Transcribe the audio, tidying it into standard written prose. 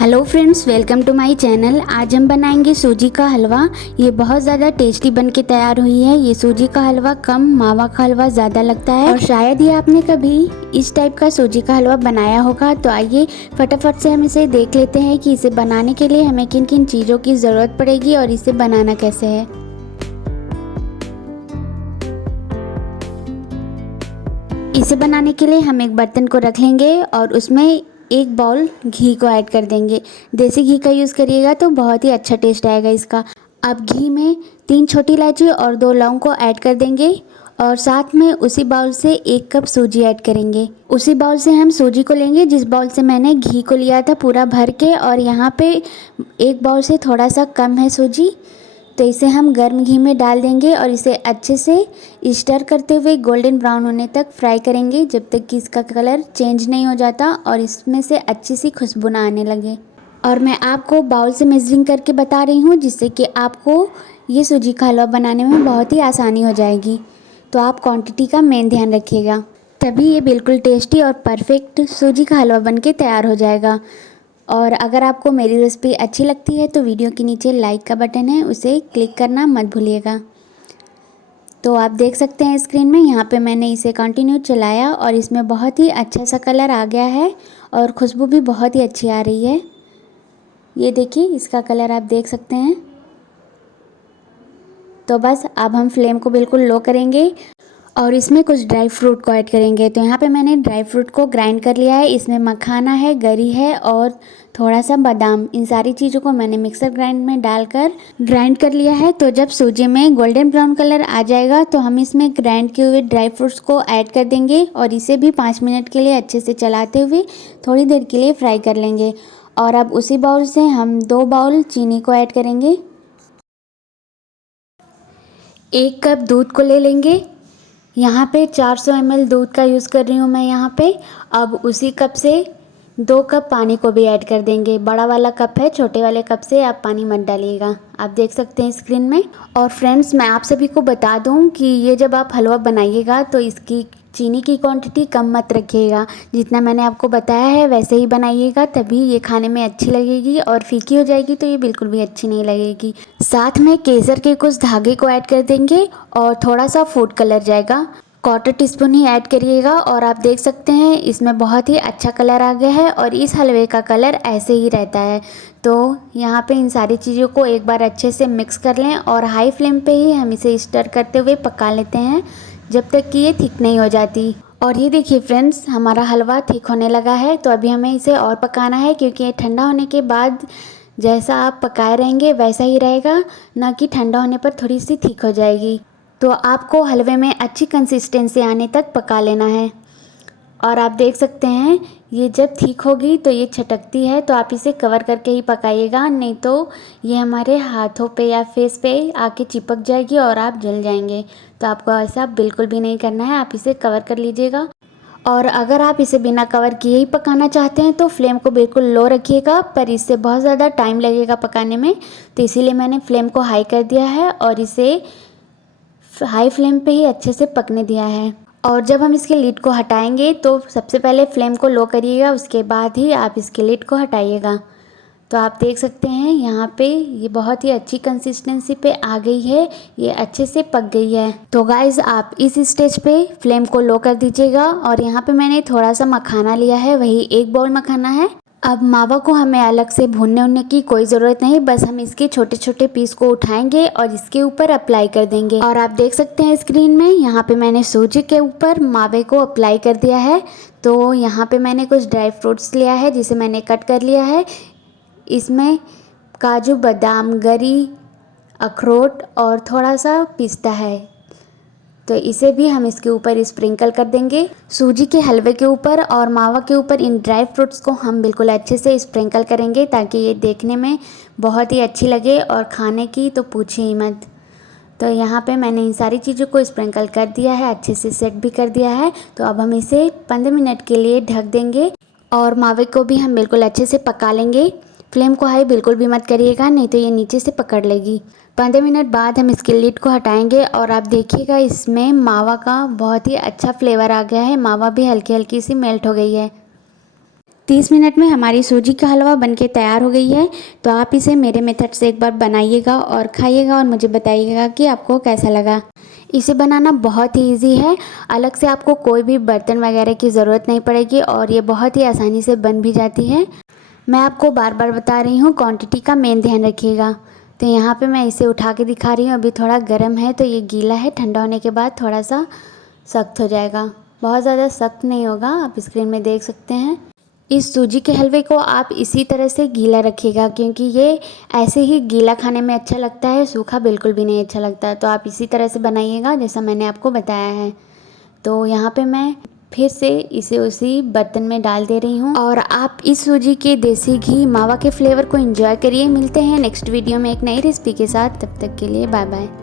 Hello friends, welcome to my channel. आज हम बनाएंगे सूजी का हलवा। ये बहुत ज़्यादा टेस्टी बन के तैयार हुई है। ये सूजी का हलवा कम मावा का हलवा ज़्यादा लगता है और शायद ही आपने कभी इस टाइप का सूजी का हलवा बनाया होगा। तो आइए फटाफट से हम इसे देख लेते हैं कि इसे बनाने के लिए हमें किन किन चीज़ों की ज़रूरत पड़ेगी और इसे बनाना कैसे है। इसे बनाने के लिए हम एक बर्तन को रख लेंगे और उसमें एक बाउल घी को ऐड कर देंगे। देसी घी का यूज़ करिएगा तो बहुत ही अच्छा टेस्ट आएगा इसका। अब घी में 3 छोटी इलायची और 2 लौंग को ऐड कर देंगे और साथ में उसी बाउल से 1 कप सूजी ऐड करेंगे। उसी बाउल से हम सूजी को लेंगे जिस बाउल से मैंने घी को लिया था पूरा भर के, और यहाँ पे एक बाउल से थोड़ा सा कम है सूजी। तो इसे हम गर्म घी में डाल देंगे और इसे अच्छे से स्टर करते हुए गोल्डन ब्राउन होने तक फ्राई करेंगे, जब तक कि इसका कलर चेंज नहीं हो जाता और इसमें से अच्छी सी खुशबू ना आने लगे। और मैं आपको बाउल से मेजरिंग करके बता रही हूँ, जिससे कि आपको ये सूजी का हलवा बनाने में बहुत ही आसानी हो जाएगी। तो आप क्वांटिटी का मेन ध्यान रखिएगा, तभी ये बिल्कुल टेस्टी और परफेक्ट सूजी का हलवा बन के तैयार हो जाएगा। और अगर आपको मेरी रेसिपी अच्छी लगती है तो वीडियो के नीचे लाइक का बटन है, उसे क्लिक करना मत भूलिएगा। तो आप देख सकते हैं स्क्रीन में, यहाँ पे मैंने इसे कंटिन्यू चलाया और इसमें बहुत ही अच्छा सा कलर आ गया है और खुशबू भी बहुत ही अच्छी आ रही है। ये देखिए, इसका कलर आप देख सकते हैं। तो बस अब हम फ्लेम को बिल्कुल लो करेंगे और इसमें कुछ ड्राई फ्रूट को ऐड करेंगे। तो यहाँ पे मैंने ड्राई फ्रूट को ग्राइंड कर लिया है। इसमें मखाना है, गरी है और थोड़ा सा बादाम। इन सारी चीज़ों को मैंने मिक्सर ग्राइंड में डालकर ग्राइंड कर लिया है। तो जब सूजी में गोल्डन ब्राउन कलर आ जाएगा तो हम इसमें ग्राइंड किए हुए ड्राई फ्रूट्स को ऐड कर देंगे और इसे भी 5 मिनट के लिए अच्छे से चलाते हुए थोड़ी देर के लिए फ्राई कर लेंगे। और अब उसी बाउल से हम 2 बाउल चीनी को ऐड करेंगे। 1 कप दूध को ले लेंगे। यहाँ पे 400 ml दूध का यूज़ कर रही हूँ मैं यहाँ पे। अब उसी कप से 2 कप पानी को भी ऐड कर देंगे। बड़ा वाला कप है, छोटे वाले कप से आप पानी मत डालिएगा। आप देख सकते हैं स्क्रीन में। और फ्रेंड्स, मैं आप सभी को बता दूँ कि ये जब आप हलवा बनाइएगा तो इसकी चीनी की क्वांटिटी कम मत रखिएगा। जितना मैंने आपको बताया है वैसे ही बनाइएगा, तभी ये खाने में अच्छी लगेगी। और फीकी हो जाएगी तो ये बिल्कुल भी अच्छी नहीं लगेगी। साथ में केसर के कुछ धागे को ऐड कर देंगे और थोड़ा सा फूड कलर जाएगा, 1/4 टीस्पून ही ऐड करिएगा। और आप देख सकते हैं इसमें बहुत ही अच्छा कलर आ गया है और इस हलवे का कलर ऐसे ही रहता है। तो यहाँ पे इन सारी चीज़ों को एक बार अच्छे से मिक्स कर लें और हाई फ्लेम पे ही हम इसे स्टर करते हुए पका लेते हैं जब तक कि ये थिक नहीं हो जाती। और ये देखिए फ्रेंड्स, हमारा हलवा थिक होने लगा है। तो अभी हमें इसे और पकाना है, क्योंकि ये ठंडा होने के बाद जैसा आप पकाए रहेंगे वैसा ही रहेगा, ना कि ठंडा होने पर थोड़ी सी थिक हो जाएगी। तो आपको हलवे में अच्छी कंसिस्टेंसी आने तक पका लेना है। और आप देख सकते हैं ये जब ठीक होगी तो ये छटकती है, तो आप इसे कवर करके ही पकाइएगा, नहीं तो ये हमारे हाथों पे या फेस पे आके चिपक जाएगी और आप जल जाएंगे। तो आपको ऐसा बिल्कुल भी नहीं करना है, आप इसे कवर कर लीजिएगा। और अगर आप इसे बिना कवर किए ही पकाना चाहते हैं तो फ्लेम को बिल्कुल लो रखिएगा, पर इससे बहुत ज़्यादा टाइम लगेगा पकाने में। तो इसीलिए मैंने फ्लेम को हाई कर दिया है और इसे हाई फ्लेम पे ही अच्छे से पकने दिया है। और जब हम इसके लिड को हटाएंगे तो सबसे पहले फ्लेम को लो करिएगा, उसके बाद ही आप इसके लिड को हटाइएगा। तो आप देख सकते हैं यहाँ पे ये बहुत ही अच्छी कंसिस्टेंसी पे आ गई है, ये अच्छे से पक गई है। तो गाइज़, आप इस स्टेज पे फ्लेम को लो कर दीजिएगा। और यहाँ पे मैंने थोड़ा सा मखाना लिया है, वही 1 बाउल मखाना है। अब मावा को हमें अलग से भूनने उनने की कोई ज़रूरत नहीं, बस हम इसके छोटे छोटे पीस को उठाएंगे और इसके ऊपर अप्लाई कर देंगे। और आप देख सकते हैं स्क्रीन में, यहाँ पे मैंने सूजी के ऊपर मावे को अप्लाई कर दिया है। तो यहाँ पे मैंने कुछ ड्राई फ्रूट्स लिया है जिसे मैंने कट कर लिया है। इसमें काजू, बादाम, गरी, अखरोट और थोड़ा सा पिस्ता है। तो इसे भी हम इसके ऊपर स्प्रिंकल कर देंगे। सूजी के हलवे के ऊपर और मावा के ऊपर इन ड्राई फ्रूट्स को हम बिल्कुल अच्छे से स्प्रिंकल करेंगे, ताकि ये देखने में बहुत ही अच्छी लगे और खाने की तो पूछिए ही मत। तो यहाँ पे मैंने इन सारी चीज़ों को स्प्रिंकल कर दिया है, अच्छे से सेट भी कर दिया है। तो अब हम इसे 15 मिनट के लिए ढक देंगे और मावे को भी हम बिल्कुल अच्छे से पका लेंगे। फ्लेम को हाई बिल्कुल भी मत करिएगा, नहीं तो ये नीचे से पकड़ लेगी। 15 मिनट बाद हम इसके लिड को हटाएंगे और आप देखिएगा इसमें मावा का बहुत ही अच्छा फ्लेवर आ गया है, मावा भी हल्की हल्की सी मेल्ट हो गई है। 30 मिनट में हमारी सूजी का हलवा बनके तैयार हो गई है। तो आप इसे मेरे मेथड से एक बार बनाइएगा और खाइएगा और मुझे बताइएगा कि आपको कैसा लगा। इसे बनाना बहुत ही इजी है, अलग से आपको कोई भी बर्तन वगैरह की ज़रूरत नहीं पड़ेगी और ये बहुत ही आसानी से बन भी जाती है। मैं आपको बार बार बता रही हूँ, क्वांटिटी का मेन ध्यान रखिएगा। तो यहाँ पे मैं इसे उठा के दिखा रही हूँ, अभी थोड़ा गर्म है तो ये गीला है, ठंडा होने के बाद थोड़ा सा सख्त हो जाएगा, बहुत ज़्यादा सख्त नहीं होगा, आप स्क्रीन में देख सकते हैं। इस सूजी के हलवे को आप इसी तरह से गीला रखिएगा, क्योंकि ये ऐसे ही गीला खाने में अच्छा लगता है, सूखा बिल्कुल भी नहीं अच्छा लगता। तो आप इसी तरह से बनाइएगा जैसा मैंने आपको बताया है। तो यहाँ पे मैं फिर से इसे उसी बर्तन में डाल दे रही हूँ और आप इस सूजी के देसी घी मावा के फ्लेवर को एंजॉय करिए। मिलते हैं नेक्स्ट वीडियो में एक नई रेसिपी के साथ, तब तक के लिए बाय बाय।